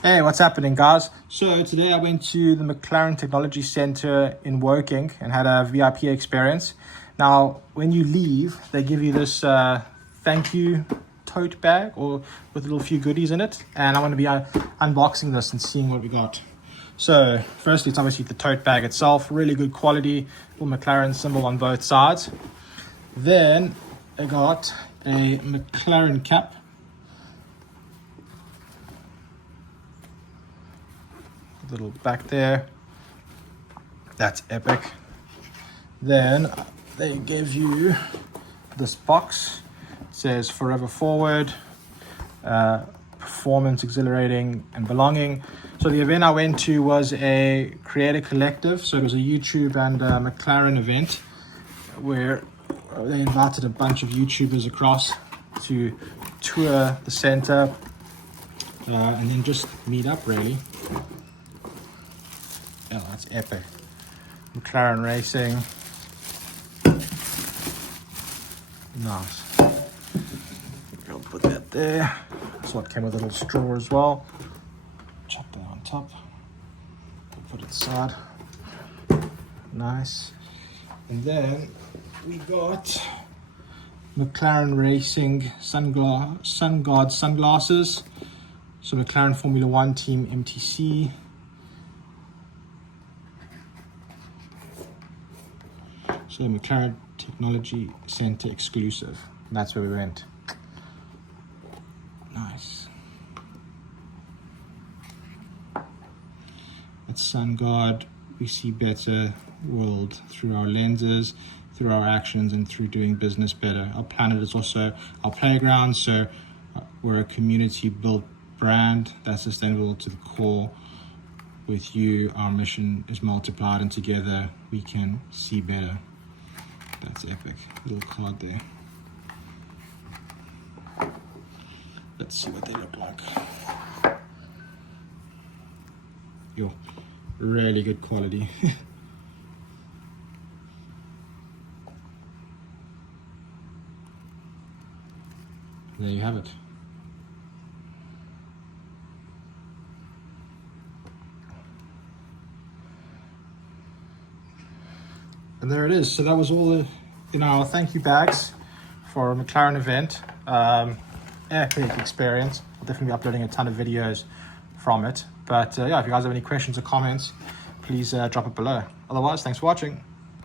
Hey, what's happening, guys? So today I went to the McLaren Technology Centre in Woking and had a VIP experience. Now, when you leave, they give you this thank you tote bag or with a little few goodies in it. And I'm going to be unboxing this and seeing what we got. So firstly, it's obviously the tote bag itself, really good quality, little McLaren symbol on both sides. Then I got a McLaren cap. Little back there, that's epic. Then they give you this box. It says forever forward, performance, exhilarating and belonging. So the event I went to was a creator collective, so it was a YouTube and McLaren event where they invited a bunch of YouTubers across to tour the center and then just meet up really. Oh, that's epic. McLaren Racing. Nice. I'll put that there. So it came with a little straw as well. Chuck that on top. Put it aside. Nice. And then we got McLaren Racing Sun Guard sunglasses. So McLaren Formula One Team MTC. So McLaren Technology Centre exclusive. And that's where we went. Nice. At Sun Guard, we see better world through our lenses, through our actions, and through doing business better. Our planet is also our playground, so we're a community-built brand that's sustainable to the core. With you, our mission is multiplied, and together we can see better. That's epic. Little card there. Let's see what they look like. Yo, really good quality. There you have it. And there it is. So that was all in our thank you bags for a McLaren event. Epic experience. I'll definitely be uploading a ton of videos from it. But yeah, if you guys have any questions or comments, please drop it below. Otherwise, thanks for watching.